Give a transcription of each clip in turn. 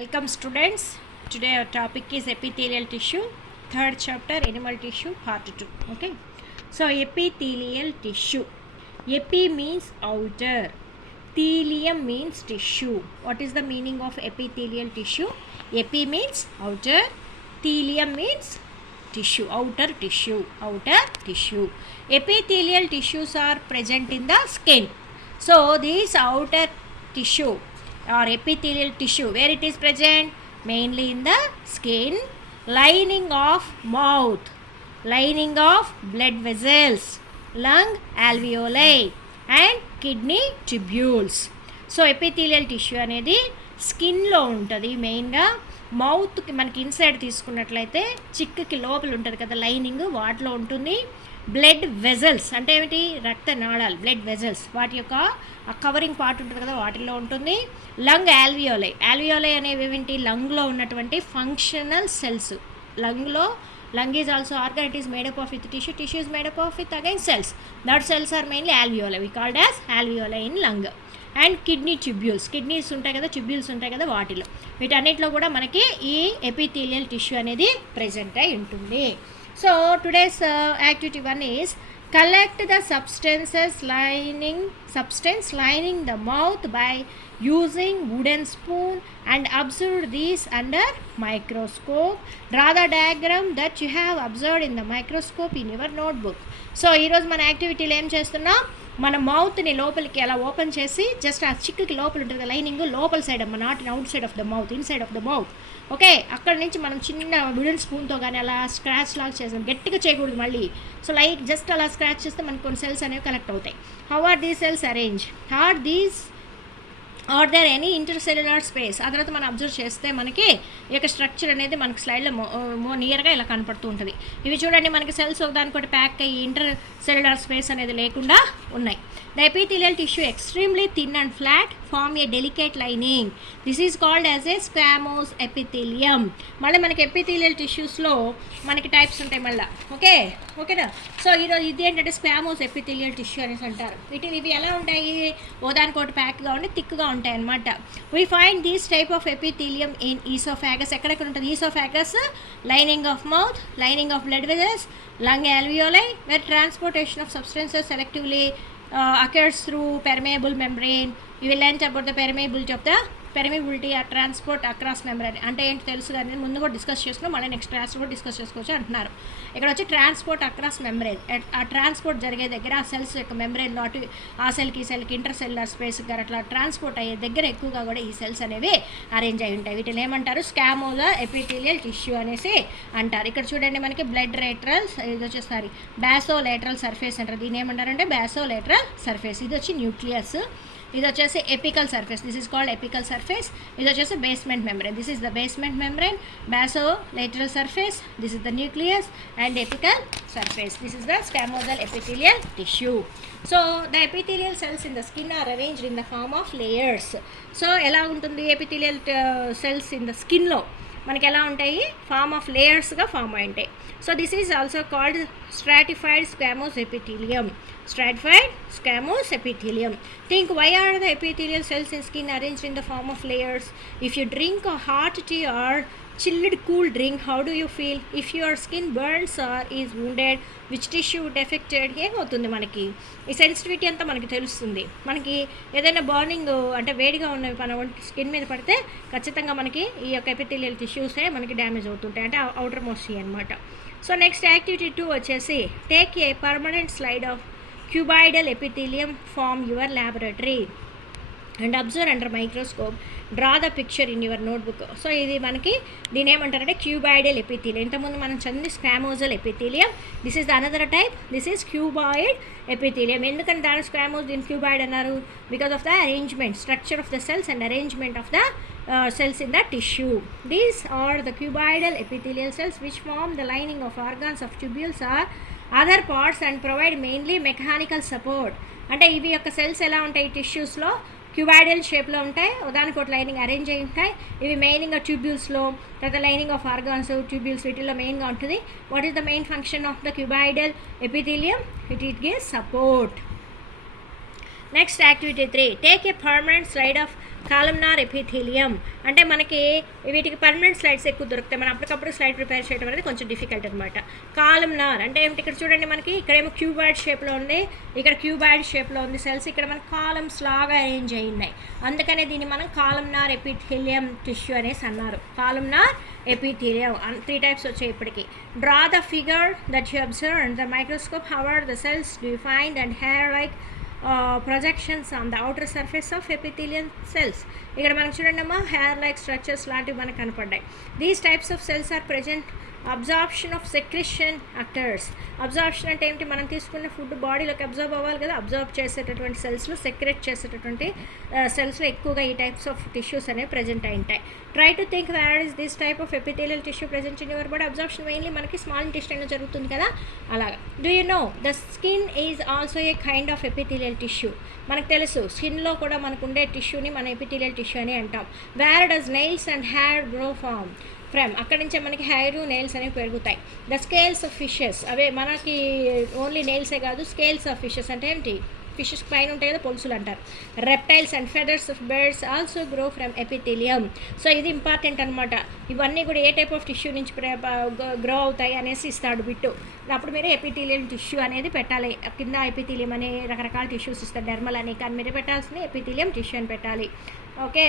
Welcome students. Today our topic is epithelial tissue, 3rd chapter, animal tissue, part 2. Okay. So epithelial tissue. Epi means outer. Thelium means tissue. What is the meaning of epithelial tissue? Epi means outer. Thelium means tissue, outer tissue, outer tissue. Epithelial tissues are present in the skin. So this outer tissue or epithelial tissue, where it is present? Mainly in the skin, lining of mouth, lining of blood vessels, lung alveoli and kidney tubules. So epithelial tissue అనేది స్కిన్లో ఉంటుంది. మెయిన్గా మౌత్కి మనకి inside తీసుకున్నట్లయితే చిక్కుకి లోపల ఉంటుంది కదా lining, వాటిలో ఉంటుంది. బ్లడ్ వెజల్స్ అంటే ఏమిటి? రక్త నాళాలు, బ్లడ్ వెజల్స్, వాటి యొక్క కవరింగ్ పార్ట్ ఉంటుంది కదా వాటిల్లో ఉంటుంది. లంగ్ ఆల్వియోలై, ఆల్వియోలై అనేవి ఏమిటి? లంగ్లో ఉన్నటువంటి functional cells. lung is also organ, it is made up of with tissue is made up of with again cells. That cells are mainly alveoli, we called as alveoli in lung. And kidney tubules, kidneys ఉంటాయి కదా, tubules ఉంటాయి కదా, వాటిలో వీటన్నిటిలో కూడా మనకి ఈ epithelial tissue అనేది ప్రెజెంట్ అయి ఉంటుంది. So today's activity 1 is collect the substance lining the mouth by using wooden spoon and observe these under microscope. Draw the diagram that you have observed in the microscope in your notebook. So ఈరోజు మన యాక్టివిటీలో ఏం చేస్తున్నాం? మన మౌత్ని లోపలికి అలా open చేసి just ఆ చిక్కుకి లోపల ఉంటుంది లైనింగ్, లోపల సైడ్ అమ్మ, not out side of the mouth, inside of the mouth. Okay, అక్కడ నుంచి మనం చిన్న వుడెన్ స్పూన్తో కానీ అలా స్క్రాచ్ లాగా చేస్తాం, గట్టిగా చేయకూడదు మళ్ళీ. సో లైక్ జస్ట్ అలా స్క్రాచ్ చేస్తే మనకు కొన్ని సెల్స్ అనేవి కలెక్ట్ అవుతాయి. How are these cells arrange? Are there any intercellular space? ఆ తర్వాత మనం అబ్జర్వ్ చేస్తే మనకి ఈ యొక్క స్ట్రక్చర్ అనేది మనకి స్లైడ్లో నియర్గా ఇలా కనపడుతూ ఉంటుంది. ఇవి చూడండి, మనకి సెల్స్ దానికోటి ప్యాక్ అయ్యి ఇంటర్ సెల్యులర్ స్పేస్ అనేది లేకుండా ఉన్నాయి. The epithelial tissue extremely thin and flat form a delicate lining. This is called as a squamous epithelium. మళ్ళీ మనకి ఎపిథీలియల్ టిష్యూస్లో మనకి టైప్స్ ఉంటాయి మళ్ళీ. ఓకేనా? సో ఈరోజు ఇది ఏంటంటే స్క్వామోస్ ఎపిథీలియల్ టిష్యూ అనేసి అంటారు. ఇవి ఎలా ఉంటాయి? ఓదానికోటి ప్యాక్గా ఉండి థిక్గా ఉంటాయి అనమాట. We find these type of epithelium in oesophagus. ఎక్కడెక్కడ ఉంటుంది oesophagus? Lining of mouth, lining of blood vessels, lung alveoli, where transportation of substances selectively occurs through permeable membrane. You will learn about the permeability or transport across membrane. అంటే ఏంటి తెలుసు కానీ ముందు కూడా discuss చేసుకున్నాం, మళ్ళీ నెక్స్ట్ క్లాస్ కూడా discuss చేసుకోవచ్చు అంటున్నారు. ఇక్కడ వచ్చి ట్రాన్స్పోర్ట్ అక్రాస్ మెంబ్రెయిన్, ఆ ట్రాన్స్పోర్ట్ జరిగే దగ్గర ఆ సెల్స్ యొక్క మెంబ్రెయిన్లో అటు ఆ సెల్కి ఇంటర్ సెల్యులర్ స్పేస్ గారు అట్లా ట్రాన్స్పోర్ట్ అయ్యే దగ్గర ఎక్కువగా కూడా ఈ సెల్స్ అనేవి అరేంజ్ అయి ఉంటాయి. వీటిని ఏమంటారు? స్కామోజా ఎపిథీలియల్ టిష్యూ అనేసి అంటారు. ఇక్కడ చూడండి మనకి బ్లడ్ లేటరల్, ఇది వచ్చేసరి బ్యాసో లేటరల్ సర్ఫేస్ అంటారు. దీని ఏమంటారంటే బ్యాసో లేటరల్ సర్ఫేస్. ఇది వచ్చి న్యూక్లియస్, ఇది వచ్చేసి apical surface, this is called apical surface. ఇది వచ్చేసి basement membrane, this is the basement membrane. Basolateral surface, this is the nucleus and apical surface, this is the squamous epithelial tissue. So the epithelial cells in the skin are arranged in the form of layers. So ఎలా ఉంటుంది epithelial cells in the స్కిన్లో మనకి ఎలా ఉంటాయి? Form of లేయర్స్గా form అయి ఉంటాయి. So this is also called stratified squamous epithelium. Stratified squamous epithelium. Think, why are the epithelial cells in skin arranged in the form of layers? If you drink a hot tea or chilled cool drink, how do you feel? If your skin burns or is wounded, which tissue would affected? ఏమవుతుంది మనకి? ఈ sensitivity అంతా మనకి తెలుస్తుంది. మనకి ఏదైనా burning అంటే వేడిగా ఉన్నవి మన స్కిన్ మీద పడితే ఖచ్చితంగా మనకి ఈ యొక్క ఎపిథీలియల్ టిష్యూసే మనకి డ్యామేజ్ అవుతుంటాయి, అంటే అవుటర్ మోస్ట్ అనమాట. సో నెక్స్ట్ యాక్టివిటీ 2 వచ్చేసి take a permanent slide of cuboidal epithelium from your laboratory and observe under microscope. Draw the picture in your notebook. So ఇది మనకి దీని ఏమంటారంటే క్యూబాయిడల్ ఎపిథీలియం. ఇంతకుముందు మనం చదివి squamous epithelium, this is the another type, this is cuboid epithelium. ఎందుకంటే దాని squamous దీని క్యూబాయిడ్ అన్నారు? Because of the arrangement, structure of the cells and arrangement of the cells in the tissue. These are the cuboidal epithelial cells which form the lining of organs of tubules or other parts and provide mainly mechanical support. అంటే ఇవి యొక్క cells ఎలా ఉంటాయి? టిష్యూస్లో cuboidal షేప్లో ఉంటాయి, దానికోటి lining arrange అయి ఉంటాయి. ఇవి మెయిన్గా ట్యూబ్యూల్స్లో, తర్వాత లైనింగ్ ఆఫ్ ఆర్గాన్స్, ట్యూబ్యూల్స్ వీటిల్లో మెయిన్గా ఉంటుంది. What is the main function of the cuboidal epithelium? It gives support. Next activity 3, take a permanent slide of columnar epithelium. అంటే మనకి వీటికి పర్మనెంట్ స్లైడ్స్ ఎక్కువ దొరుకుతాయి, మనం అప్పటికప్పుడు స్లైడ్ ప్రిపేర్ చేయడం అనేది కొంచెం డిఫికల్ట్ అనమాట. కాలమ్నార్ అంటే ఏమిటి, ఇక్కడ చూడండి మనకి ఇక్కడేమో క్యూబాయిడ్ షేప్లో ఉంది, ఇక్కడ క్యూబాయిడ్ షేప్లో ఉంది సెల్స్, ఇక్కడ మనకి కాలమ్స్ లాగా అరేంజ్ అయి ఉన్నాయి, అందుకనే దీన్ని మనం కాలమ్నార్ ఎపిథీలియం టిష్యూ అనేసి అన్నారు. కాలమ్నార్ ఎపిథీలియం 3 టైప్స్ వచ్చాయి ఇప్పటికి. Draw the figure that you observe the microscope, how are the cells do you find and hair like projections on the outer surface of epithelial cells. ఇక్కడ మనకు చూడండి అమ్మా hair like structures లాంటివి మనకు కనపడ్డాయి. These types of cells are present absorption of secretion actors. Absorption అంటే ఏంటి, మనం తీసుకున్న ఫుడ్ బాడీలోకి అబ్జర్వ్ అవ్వాలి కదా, అబ్జర్వ్ చేసేటటువంటి సెల్స్లో సెక్రెట్ చేసేటటువంటి సెల్స్లో ఎక్కువగా ఈ టైప్స్ ఆఫ్ టిష్యూస్ అనేవి ప్రెజెంట్ అయి ఉంటాయి. Try to think where is this type of epithelial tissue present in your body. Absorption mainly మనకి స్మాల్ ఇంటెస్టైన్లో జరుగుతుంది కదా, అలాగా. Do you know the skin is also a kind of epithelial tissue. మనకు తెలుసు స్కిన్లో కూడా మనకు ఉండే టిష్యూని మనం ఎపిథీలియల్ టిష్యూ అని అంటాం. Where does nails and hair grow from, అక్కడి నుంచే మనకి హెయిర్ నెయిల్స్ అనేవి పెరుగుతాయి. ద స్కేల్స్ ఆఫ్ ఫిషెస్, అవే మనకి ఓన్లీ నెయిల్సే కాదు, స్కేల్స్ ఆఫ్ ఫిషెస్ అంటే ఏంటి, ఫిషెస్ పైన ఉంటాయి కదా పొలుసులు అంటారు. Reptiles and feathers of birds also grow from epithelium. So ఇది ఇంపార్టెంట్ అనమాట. ఇవన్నీ కూడా ఏ టైప్ ఆఫ్ టిష్యూ నుంచి గ్రో అవుతాయి అనేసి ఇస్తాడు బిట్టు. అప్పుడు మీరు ఎపిథీలియం టిష్యూ అనేది పెట్టాలి. కింద ఎపిథీలియం అనే రకరకాల టిష్యూస్ ఇస్తారు, డెర్మల్ అని, కానీ మీరు పెట్టాల్సింది ఎపిథీలియం టిష్యూ అని పెట్టాలి. Okay,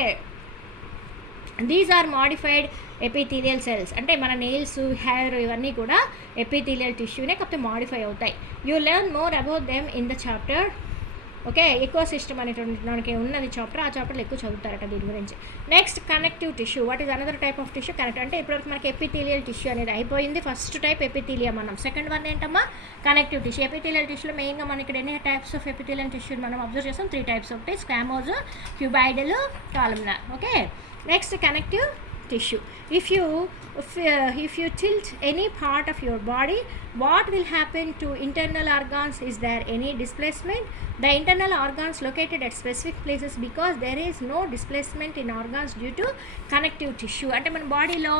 these are modified epithelial cells. అంటే మన నెయిల్స్, హెయిర్ ఇవన్నీ కూడా ఎపిథీలియల్ టిష్యూనే కాకపోతే మాడిఫై అవుతాయి. You learn more about them in the chapter. Okay, ఎక్కువ సిస్టమ్ అనేటువంటి మనకి ఉన్నది చాప్టర్, ఆ చాప్టర్లో ఎక్కువ చదువుతారట దీని గురించి. Next connective tissue. What is another type of tissue? Connect అంటే ఇప్పటివరకు మనకి ఎపిథీలియల్ టిష్యూ అనేది అయిపోయింది. ఫస్ట్ టైప్ ఎపిథీలియం అన్నాం, సెకండ్ వన్ ఏంటమ్మా కనెక్టివ్ టిష్యూ. ఎపిథీలియల్ టిష్యూలో మెయిన్గా మనం ఇక్కడ ఎన్ని టైప్స్ ఆఫ్ ఎపిథీలియల్ టిష్యూ మనం అబ్జర్వ్ చేస్తాం, 3 టైప్స్ ఉంటాయి, squamous, cuboidal, columnar. Okay, next connective tissue. If you tilt any part of your body, what will happen to internal organs? Is there any displacement? The internal organs located at specific places because there is no displacement in organs due to connective tissue. అంటే మన బాడీలో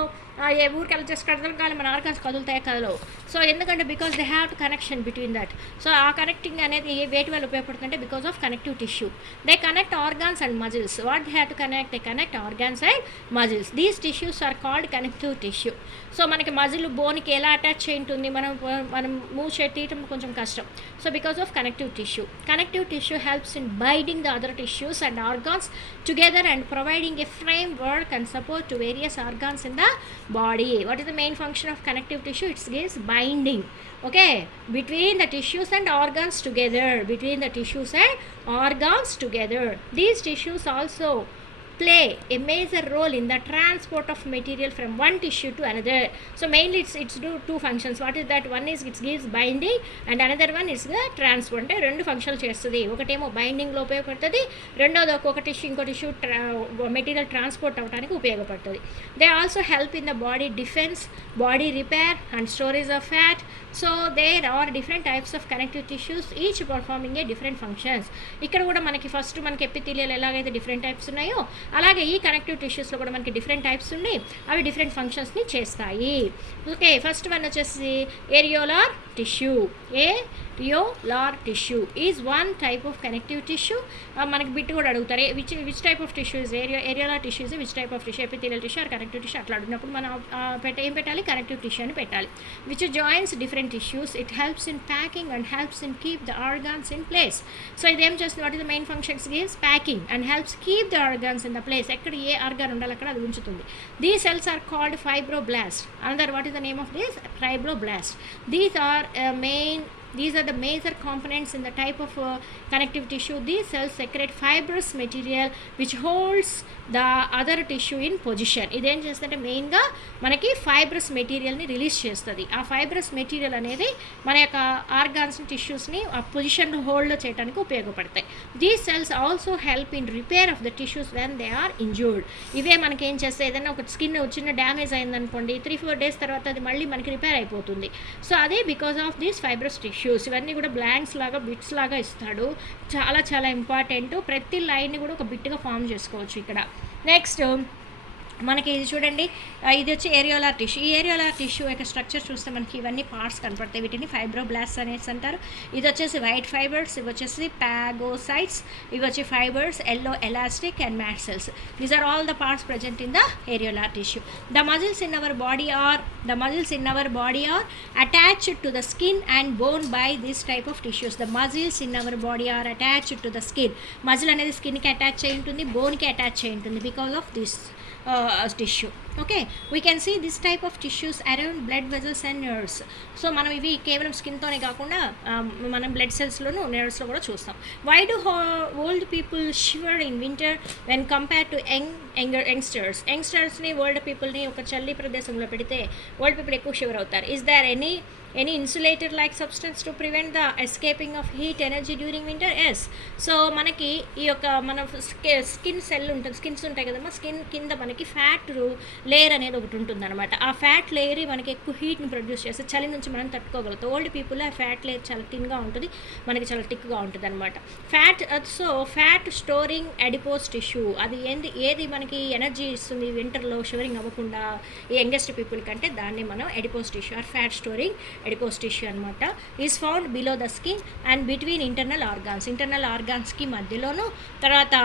ఏ ఊరికెళ్ళి చేసి కదలగాలి, మన organs కదులుతాయి కదలవు. So ఎందుకంటే because they have connection between that. So ఆ కనెక్టింగ్ అనేది వేటి వల్ల ఉపయోగపడుతుందంటే because of connective tissue. They connect organs and muscles. What they have to connect? They connect organs and muscles. These tissues are called connective tissue. So మనకి muscle బోన్కి ఎలా attach అయి ఉంటుంది, మనం మూవ్ తీయటం కొంచెం కష్టం. So because of connective tissue. Connective tissue helps in binding the other tissues and organs together and providing a framework and support to various organs in the body. What is the main function of connective tissue? It gives binding, okay, between the tissues and organs together, between the tissues and organs together. These tissues also play a major role in the transport of material from one tissue to another. So mainly it's do 2 functions. What is that? One is it gives binding and another one is the transport. అంటే 2 ఫంక్షన్లు చేస్తుంది. ఒకటేమో బైండింగ్లో ఉపయోగపడుతుంది, రెండోది ఒక్కొక్క tissue ఇంకో tissue material transport అవ్వడానికి ఉపయోగపడుతుంది. They also help in the body defence, body repair and storage of fat. So there are different types of connective tissues, each performing a different functions. ఇక్కడ కూడా మనకి ఫస్ట్ మనకి epithelial ఎలాగైతే different types ఉన్నాయో అలాగే ఈ కనెక్టివ్ టిష్యూస్లో కూడా మనకి డిఫరెంట్ టైప్స్ ఉన్నాయి, అవి డిఫరెంట్ ఫంక్షన్స్ని చేస్తాయి. ఓకే, ఫస్ట్ వన్ వచ్చేసి areolar tissue. Areolar tissue is one type of connective tissue. మనకి బిట్ కూడా అడుగుతారు, which type of tissue is areolar tissue is which type of tissue, epithelial tissue or connective tissue. అట్లా అడిగినప్పుడు మనం ఏం పెట్టాలి? Connective tissue అని పెట్టాలి. Which joins different tissues. It helps in packing and helps in keep the organs in place. So ఇదేం చేస్తుంది? What is the main functions? Gives packing and helps keep the organs in the place. ఎక్కడ ఏ organ ఉండాలి అక్కడ అది ఉంచుతుంది. These cells are called fibroblast. Another what is the name of this? Fibroblast. These are the major components in the type of connective tissue. These cells secrete fibrous material which holds the other tissue in position. ఇదేం చేస్తుందంటే మెయిన్గా మనకి fibrous మెటీరియల్ని release చేస్తుంది. ఆ fibrous material అనేది మన యొక్క ఆర్గాన్స్ని, టిష్యూస్ని ఆ పొజిషన్లో హోల్డ్ చేయడానికి ఉపయోగపడతాయి. These cells also help in repair of the tissues when they are injured. ఇవే మనకి ఏం చేస్తాయి, ఏదైనా ఒక స్కిన్ చిన్న డ్యామేజ్ అయిందనుకోండి, 3-4 days తర్వాత అది మళ్ళీ మనకి రిపేర్ అయిపోతుంది. సో అదే because of these fibrous tissues. ఇవన్నీ కూడా బ్లాంక్స్ లాగా, బిట్స్ లాగా ఇస్తాడు. చాలా చాలా ఇంపార్టెంట్. ప్రతి లైన్ని కూడా ఒక బిట్గా ఫామ్ చేసుకోవచ్చు ఇక్కడ. నెక్స్ట్ మనకి ఇది చూడండి, ఇది వచ్చి ఏరియోలార్ టిష్యూ. ఈ ఏరియోలార్ టిష్యూ యొక్క స్ట్రక్చర్ చూస్తే మనకి ఇవన్నీ పార్ట్స్ కనపడతాయి. వీటిని ఫైబ్రోబ్లాస్ట్ అనేసి అంటారు. ఇది వచ్చేసి వైట్ ఫైబర్స్, ఇవి వచ్చేసి పాగోసైట్స్, ఇవి వచ్చి fibres, yellow elastic and mast cells. These are all the parts present in the areolar tissue. The muscles in our body are attached to the skin and bone by this type of tissues. The muscles in our body are attached to the skin. Muscle అనేది స్కిన్కి attach అయి ఉంటుంది, బోన్కి attach అయి ఉంటుంది because of this tissue. Okay, we can see this type of tissues around blood vessels and nerves. So మనం ఇవి కేవలం స్కిన్తోనే కాకుండా మనం బ్లడ్ సెల్స్లోను నర్వ్స్లో కూడా చూస్తాం. Why do old people shiver in winter when compare to యంగ్స్టర్స్ని ఓల్డ్ పీపుల్ని ఒక చల్లి ప్రదేశంలో పెడితే ఓల్డ్ పీపుల్ ఎక్కువ షివర్ అవుతారు. Is there any insulator like substance to prevent the escaping of heat energy during winter? Yes. So మనకి ఈ యొక్క మన స్కిన్ సెల్ ఉంటుంది, స్కిన్స్ ఉంటాయి కదమ్మా, స్కిన్ కింద మనకి ఫ్యాట్ లేయర్ అనేది ఒకటి ఉంటుంది అనమాట. ఆ ఫ్యాట్ లేయర్ మనకి ఎక్కువ హీట్ని ప్రొడ్యూస్ చేస్తే చలి నుంచి మనం తట్టుకోగలుగుతాం. ఓల్డ్ పీపుల్ ఆ ఫ్యాట్ లేయర్ చాలా థిన్గా ఉంటుంది, మనకి చాలా థిక్గా ఉంటుంది అనమాట. ఫ్యాట్ స్టోరింగ్ అడిపోస్ టిష్యూ, అది ఏది మనకి ఎనర్జీ ఇస్తుంది వింటర్లో షివరింగ్ అవ్వకుండా ఈ యంగెస్ట్ పీపుల్ కంటే, దాన్ని మనం adipose tissue or fat storing adipose tissue అనమాట. Is found below the skin and between internal ఆర్గాన్స్కి మధ్యలోను, తర్వాత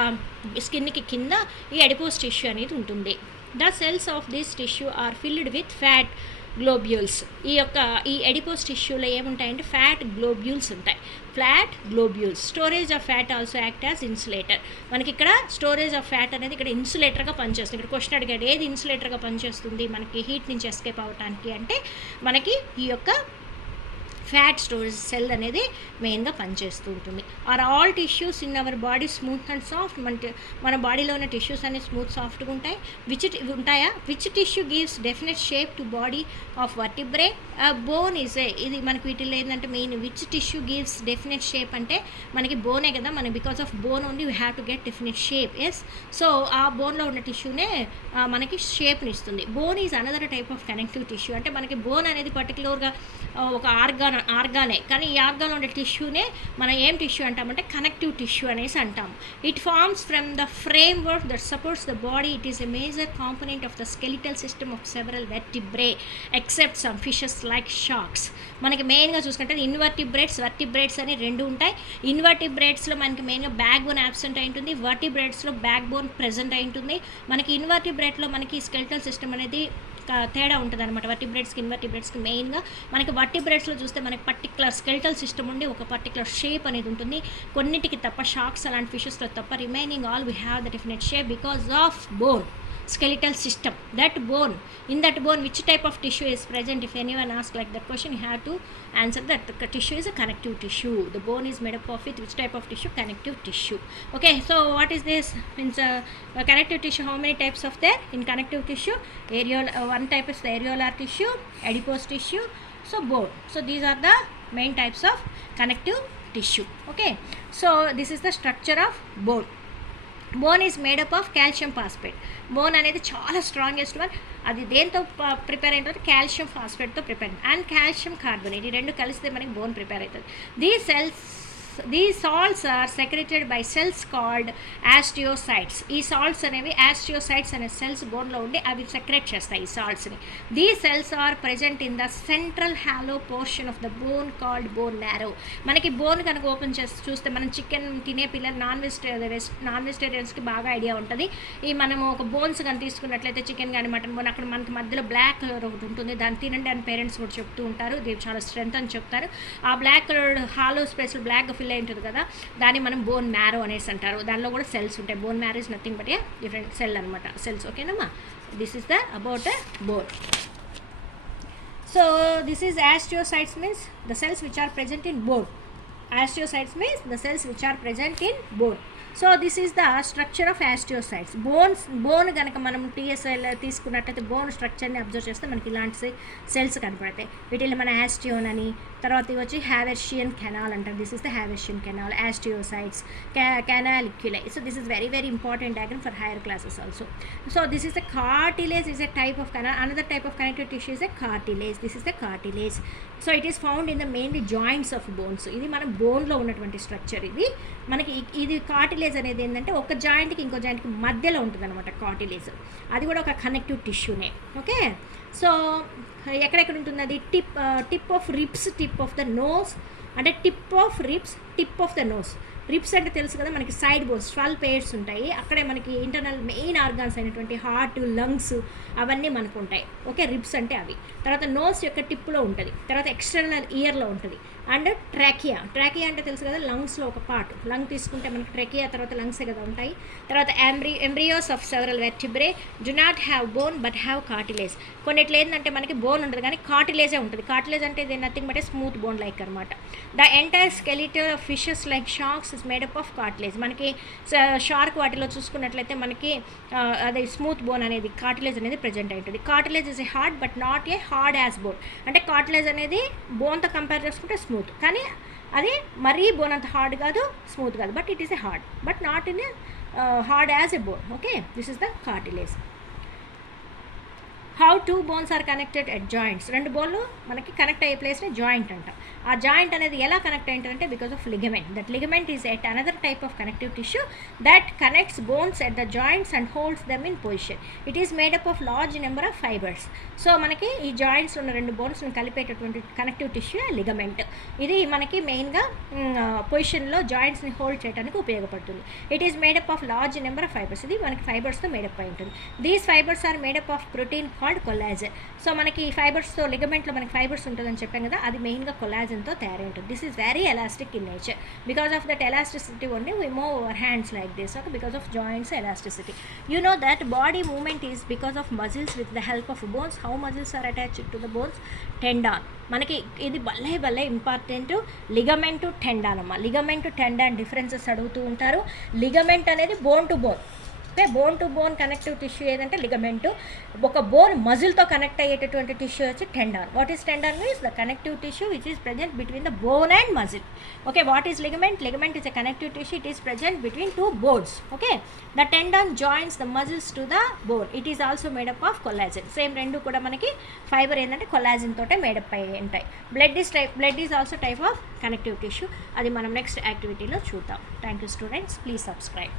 స్కిన్కి కింద ఈ అడిపోస్ టిష్యూ అనేది ఉంటుంది. The cells of this tissue are filled with fat globules. ఈ అడిపోస్ టిష్యూలో ఏముంటాయంటే ఫ్యాట్ గ్లోబ్యూల్స్ ఉంటాయి. Storage of fat also act as insulator. మనకి ఇక్కడ స్టోరేజ్ ఆఫ్ ఫ్యాట్ అనేది ఇక్కడ ఇన్సులేటర్గా పనిచేస్తుంది. ఇక్కడ క్వశ్చన్ అడిగాడు, ఏది ఇన్సులేటర్గా పనిచేస్తుంది మనకి హీట్ నుంచి ఎస్కేప్ అవ్వటానికి అంటే, మనకి ఈ యొక్క ఫ్యాట్ స్టోరేజ్ సెల్ అనేది మెయిన్గా పనిచేస్తూ ఉంటుంది. Are all tissues in our body smooth and soft? మన బాడీలో ఉన్న టిష్యూస్ అనేవి స్మూత్ సాఫ్ట్గా ఉంటాయి. Which tissue gives definite shape to body of vertebrae? Bone is ఇది మనకి వీటిలో ఏంటంటే main which tissue gives definite shape అంటే మనకి బోనే కదా, మనకి because of bone only we have to get definite shape. Yes. So ఆ బోన్లో ఉన్న టిష్యూనే మనకి షేప్ని ఇస్తుంది. Bone is another type of connective tissue. అంటే మనకి బోన్ అనేది పర్టికులర్గా ఒక ఆర్గానే, కానీ ఈ ఆర్గాన్లో ఉండే టిష్యూనే మనం ఏం టిష్యూ అంటామంటే కనెక్టివ్ టిష్యూ అనేసి అంటాం. It forms from the framework that supports the body. It is a major component of the skeletal system of several vertebrae except some fishes like sharks. మనకి మెయిన్గా చూసుకుంటే ఇన్వర్టిబ్రేట్స్, వర్టిబ్రేట్స్ అని రెండు ఉంటాయి. ఇన్వర్టిబ్రేట్స్లో మనకి మెయిన్గా బ్యాక్ బోన్ యాబ్సెంట్ అయి ఉంటుంది, వర్టిబ్రేట్స్లో బ్యాక్ బోన్ ప్రెజెంట్ అయి ఉంటుంది. మనకి ఇన్వర్టిబ్రేట్లో మనకి స్కెలిటల్ సిస్టమ్ అనేది తేడా ఉంటుంది అనమాట. ఇన్వర్టిబ్రేట్స్కి మెయిన్గా మనకి వర్టిబ్రేట్స్లో చూస్తే మనకి పర్టికులర్ స్కెలిటల్ సిస్టమ్ ఉండి ఒక పర్టికులర్ షేప్ అనేది ఉంటుంది. కొన్నిటికి తప్ప, షార్క్స్ అలాంటి ఫిషెస్లో తప్ప, remaining all we have the definite shape because of bone. Skeletal system. In that bone which type of tissue is present? If anyone asks like that question, you have to answer that the tissue is a connective tissue. The bone is made up of which type of tissue? Connective tissue. Okay, so what is this? Means connective tissue, how many types of there in connective tissue? One type is the areolar tissue, adipose tissue, so bone. So these are the main types of connective tissue. Okay, so this is the structure of bone. Bone is made up of calcium phosphate. Bone అనేది చాలా strongest one. అది దేంతో prepare అవుతుంది? Calcium ఫాస్ఫేట్తో prepare and calcium carbonate. ఈ రెండు కలిస్తే మనకి బోన్ ప్రిపేర్ అవుతుంది. These salts are secreted by cells called osteocytes. ఈ సాల్ట్స్ అనేవి ఆస్టియోసైట్స్ అనే సెల్స్ బోన్లో ఉండి అవి సెక్రెట్ చేస్తాయి ఈ సాల్ట్స్ని. These cells are present in the central hollow portion of the bone called bone marrow. మనకి బోన్ కనుక ఓపెన్ చేసి చూస్తే, మనం చికెన్ తినే పిల్లలు నాన్ వెజిటేరియన్స్కి బాగా ఐడియా ఉంటుంది. ఈ మనము ఒక బోన్స్ కానీ తీసుకున్నట్లయితే చికెన్ కానీ మటన్ బోన్, అక్కడ మనకి మధ్యలో బ్లాక్ కలర్ ఒకటి ఉంటుంది, దాన్ని తినండి అని పేరెంట్స్ కూడా చెప్తూ ఉంటారు. ఇది చాలా స్ట్రెంత్ అని చెప్తారు. ఆ black colour hollow space black fill అయి ఉంటుంది కదా, దాన్ని మనం బోన్ మ్యారో అనేసి అంటారు. దానిలో కూడా సెల్స్ ఉంటాయి. Bone marrow is nothing but a different cell అనమాట, సెల్స్. ఓకేనమ్మా, this is the about a bone. So this is osteocytes means the cells which are present in bone. Osteocytes means the cells which are present in bone. So this is the structure of osteocytes. Bone కనుక మనం TSL తీసుకున్నట్టయితే bone స్ట్రక్చర్ని observe చేస్తే మనకి ఇలాంటి cells కనపడతాయి. వీటిని మన ఆస్టియోన్ అని, తర్వాత ఇవి వచ్చి హ్యావెర్షియన్ కెనాల్ అంటారు. This is the Haversian canal. Osteocytes, canaliculi. So this is very very important diagram for higher classes also. So this is the cartilage, is a type of canal. Another type of connective tissue is a cartilage. This is the cartilage. So it is found in the mainly joints of bones. ఇది మన బోన్లో ఉన్నటువంటి structure. ఇది మనకి ఇది cartilage అనేది ఏంటంటే ఒక జాయింట్కి ఇంకో జాయింట్కి మధ్యలో ఉంటుంది అనమాట కార్టిలేజ్. అది కూడా ఒక కనెక్టివ్ టిష్యూనే. ఓకే, సో ఎక్కడెక్కడ ఉంటుంది అది? Tip of ribs, tip of the nose, అంటే tip of ribs, tip of the nose. Ribs అంటే తెలుసు కదా మనకి, సైడ్ బోన్స్ 12 pairs ఉంటాయి. అక్కడే మనకి ఇంటర్నల్ మెయిన్ ఆర్గాన్స్ అయినటువంటి హార్ట్, లంగ్స్ అవన్నీ మనకు ఉంటాయి. ఓకే, రిబ్స్ అంటే అవి. తర్వాత నోస్ యొక్క టిప్లో ఉంటుంది. తర్వాత ఎక్స్టర్నల్ ఇయర్లో ఉంటుంది. అండ్ ట్రాకియా అంటే తెలుసు కదా లంగ్స్లో ఒక పార్ట్. లంగ్ తీసుకుంటే మనకి ట్రాకియా తర్వాత లంగ్సే కదా ఉంటాయి. తర్వాత embryos of several vertebrae do not have bone but have cartilage. కొన్నిట్లో ఏంటంటే మనకి బోన్ ఉండదు కానీ కార్టిలేజే ఉంటుంది. కార్టిలేజ్ అంటే ఇది nothing but a smooth bone like అనమాట. The entire skeletal of fishes like sharks is made up of cartilage. మనకి షార్క్ వాటిలో చూసుకున్నట్లయితే మనకి అదే స్మూత్ బోన్ అనేది కార్టిలేజ్ అనేది ప్రజెంట్ అయి ఉంటుంది. Cartilage is a hard but not a hard as bone. అంటే కార్టిలేజ్ అనేది బోన్తో కంపేర్ చేసుకుంటే స్మూత్, కానీ అది మరీ బోన్ అంత హార్డ్ కాదు, స్మూత్ కాదు. But it is a hard but not in a hard as a bone. Okay, this is the cartilage. How 2 bones are connected at joints. 2 బోన్లు మనకి కనెక్ట్ అయ్యే ప్లేస్ని జాయింట్ అంట. ఆ జాయింట్ అనేది ఎలా కనెక్ట్ అయింటుందంటే because of ligament. That ligament is at another type of connective tissue that connects bones at the joints and holds them in position. It is made up of large number of fibres. సో మనకి ఈ joints ఉన్న 2 బోన్స్ని కలిపేటటువంటి connective tissue ligament. ఇది మనకి మెయిన్గా పొజిషన్లో జాయింట్స్ని హోల్డ్ చేయడానికి ఉపయోగపడుతుంది. It is made up of large number of fibres. ఇది మనకి ఫైబర్స్తో మేడప్ అయి ఉంటుంది. These fibres are made up of protein called collagen. So మనకి ఫైబర్స్తో లిగమెంట్లో మనకి ఫైబర్స్ ఉంటుందని చెప్పాం కదా, అది మెయిన్గా కొలాజన్తో తయారై ఉంటుంది. This is very elastic in nature. Because of that elasticity only we move our hands like this. Okay, because of joints elasticity. You know that body movement is because of muscles with the help of bones. How muscles are attached to the bones? Tendon. మనకి ఇది భలే important. లిగమెంటు, tendon అమ్మ. లిగమెంటు, tendon differences అడుగుతూ ఉంటారు. Ligament అనేది bone to bone. Okay, bone to bone connective tissue ఏదంటే లిగమెంటు. ఒక bone మజిల్తో connect అయ్యేటటువంటి టిష్యూ వచ్చి tendon. What is tendon? Means the connective tissue which is present between the bone and muscle. Okay, what is ligament? Ligament is a connective tissue. It is present between 2 bones. Okay, the tendon joins the muscles to the bone. It is also made up of collagen. Same రెండు కూడా మనకి fibre ఏంటంటే collagen తోటే made up అయ్యి ఉంటాయి. Blood is also type of connective tissue. అది మనం next యాక్టివిటీలో చూద్దాం. Thank you students, please subscribe.